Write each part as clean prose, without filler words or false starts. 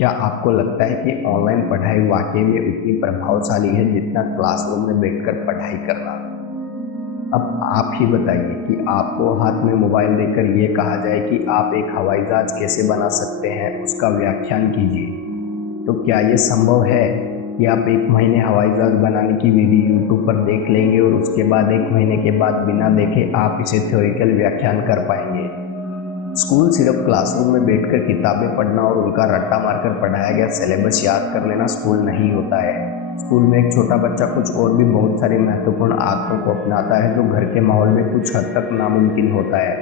क्या आपको लगता है कि ऑनलाइन पढ़ाई वाकई में उतनी प्रभावशाली है जितना क्लासरूम में बैठकर पढ़ाई करना? अब आप ही बताइए कि आपको हाथ में मोबाइल देकर ये कहा जाए कि आप एक हवाई जहाज कैसे बना सकते हैं, उसका व्याख्यान कीजिए। तो क्या ये संभव है कि आप एक महीने हवाई जहाज बनाने की वीडियो यूट्यूब पर देख लेंगे और उसके बाद एक महीने के बाद बिना देखे आप इसे थ्योरिकल व्याख्यान कर पाएंगे? स्कूल सिर्फ क्लासरूम में बैठकर किताबें पढ़ना और उनका रट्टा मारकर पढ़ाया गया सिलेबस याद कर लेना स्कूल नहीं होता है। स्कूल में एक छोटा बच्चा कुछ और भी बहुत सारी महत्वपूर्ण आदतों को अपनाता है जो घर के माहौल में कुछ हद तक नामुमकिन होता है।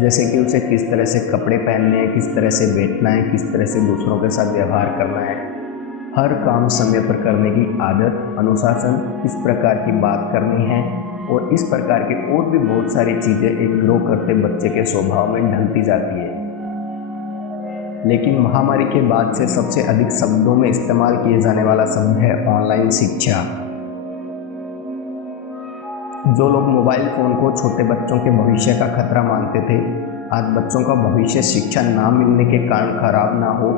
जैसे कि उसे किस तरह से कपड़े पहनने हैं, किस तरह से बैठना है, किस तरह से दूसरों के साथ व्यवहार करना है, हर काम समय पर करने की आदत, अनुशासन, किस प्रकार की बात करनी है और इस प्रकार की और भी बहुत सारी चीज़ें एक ग्रो करते बच्चे के स्वभाव में ढलती जाती है। लेकिन महामारी के बाद से सबसे अधिक शब्दों में इस्तेमाल किए जाने वाला शब्द है ऑनलाइन शिक्षा। जो लोग मोबाइल फ़ोन को छोटे बच्चों के भविष्य का खतरा मानते थे, आज बच्चों का भविष्य शिक्षा ना मिलने के कारण खराब ना हो,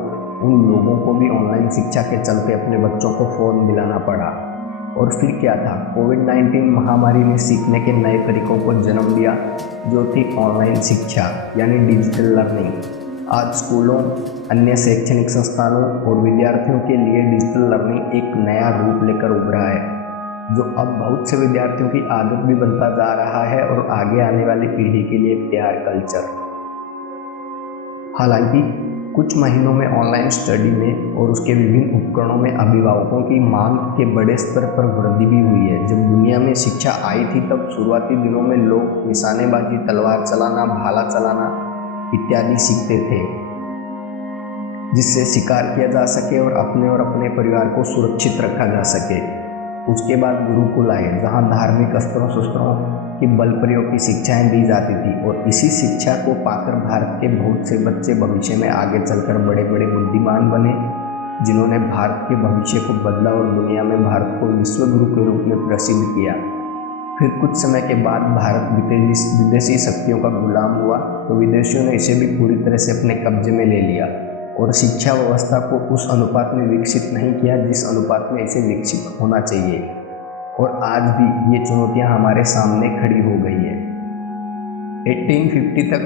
उन लोगों को भी ऑनलाइन शिक्षा के चलते अपने बच्चों को फ़ोन दिलाना पड़ा। और फिर क्या था, कोविड-19 महामारी ने सीखने के नए तरीकों को जन्म दिया, जो थी ऑनलाइन शिक्षा यानी डिजिटल लर्निंग। आज स्कूलों, अन्य शैक्षणिक संस्थानों और विद्यार्थियों के लिए डिजिटल लर्निंग एक नया रूप लेकर उभरा है, जो अब बहुत से विद्यार्थियों की आदत भी बनता जा रहा है और आगे आने वाली पीढ़ी के लिए एक तैयार कल्चर। हालांकि कुछ महीनों में ऑनलाइन स्टडी में और उसके विभिन्न उपकरणों में अभिभावकों की मांग के बड़े स्तर पर वृद्धि भी हुई है। जब दुनिया में शिक्षा आई थी तब शुरुआती दिनों में लोग निशानेबाजी, तलवार चलाना, भाला चलाना इत्यादि सीखते थे, जिससे शिकार किया जा सके और अपने परिवार को सुरक्षित रखा जा सके। उसके बाद गुरुकुल आए, जहाँ धार्मिक अस्त्रों शस्त्रों की बल प्रयोग की शिक्षाएं दी जाती थी और इसी शिक्षा को पाकर भारत के बहुत से बच्चे भविष्य में आगे चलकर बड़े बड़े बुद्धिमान बने, जिन्होंने भारत के भविष्य को बदला और दुनिया में भारत को विश्व गुरु के रूप में प्रसिद्ध किया। फिर कुछ समय के बाद भारत विदेशी शक्तियों का गुलाम हुआ तो विदेशियों ने इसे भी पूरी तरह से अपने कब्जे में ले लिया और शिक्षा व्यवस्था को उस अनुपात में विकसित नहीं किया जिस अनुपात में इसे विकसित होना चाहिए। और आज भी ये चुनौतियां हमारे सामने खड़ी हो गई है। 1850 तक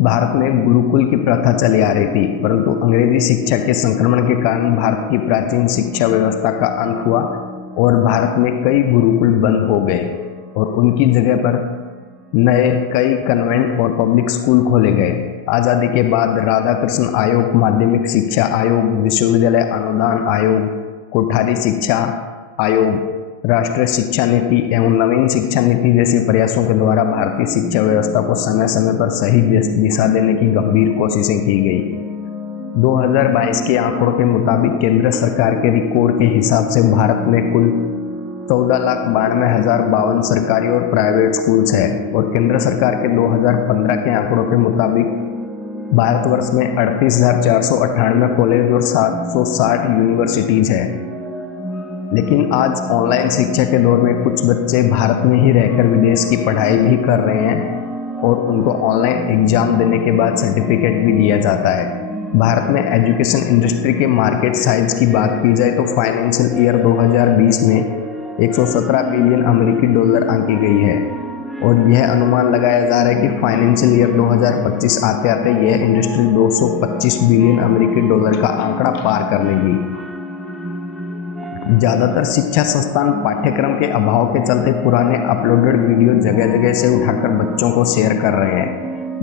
भारत में गुरुकुल की प्रथा चली आ रही थी, परंतु अंग्रेजी शिक्षा के संक्रमण के कारण भारत की प्राचीन शिक्षा व्यवस्था का अंत हुआ और भारत में कई गुरुकुल बंद हो गए और उनकी जगह पर नए कई कन्वेंट और पब्लिक स्कूल खोले गए। आज़ादी के बाद राधाकृष्ण आयोग, माध्यमिक शिक्षा आयोग, विश्वविद्यालय अनुदान आयोग, कोठारी शिक्षा आयोग, राष्ट्रीय शिक्षा नीति एवं नवीन शिक्षा नीति जैसे प्रयासों के द्वारा भारतीय शिक्षा व्यवस्था को समय समय पर सही दिशा देने की गंभीर कोशिशें की गई। 2022 के आंकड़ों के मुताबिक केंद्र सरकार के रिकॉर्ड के हिसाब से भारत में कुल 14,92,052 सरकारी और प्राइवेट स्कूल्स है और केंद्र सरकार के 2015 के आंकड़ों के मुताबिक भारतवर्ष में 38,498 कॉलेज और 760 यूनिवर्सिटीज़ है। लेकिन आज ऑनलाइन शिक्षा के दौर में कुछ बच्चे भारत में ही रहकर विदेश की पढ़ाई भी कर रहे हैं और उनको ऑनलाइन एग्ज़ाम देने के बाद सर्टिफिकेट भी दिया जाता है। भारत में एजुकेशन इंडस्ट्री के मार्केट साइज की बात की जाए तो फाइनेंशियल ईयर 2020 में 117 बिलियन अमेरिकी डॉलर आंकी गई है और यह अनुमान लगाया जा रहा है कि फाइनेंशियल ईयर 2025 आते आते यह इंडस्ट्री 225 बिलियन अमेरिकी डॉलर का आंकड़ा पार कर लेगी। ज़्यादातर शिक्षा संस्थान पाठ्यक्रम के अभाव के चलते पुराने अपलोडेड वीडियो जगह जगह से उठाकर बच्चों को शेयर कर रहे हैं,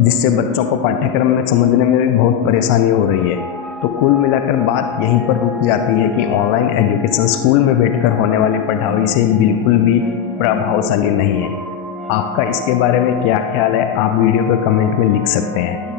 जिससे बच्चों को पाठ्यक्रम में समझने में भी बहुत परेशानी हो रही है। तो कुल मिलाकर बात यहीं पर रुक जाती है कि ऑनलाइन एजुकेशन स्कूल में बैठकर होने वाली पढ़ाई से बिल्कुल भी प्रभावशाली नहीं है। आपका इसके बारे में क्या ख्याल है, आप वीडियो पर कमेंट में लिख सकते हैं।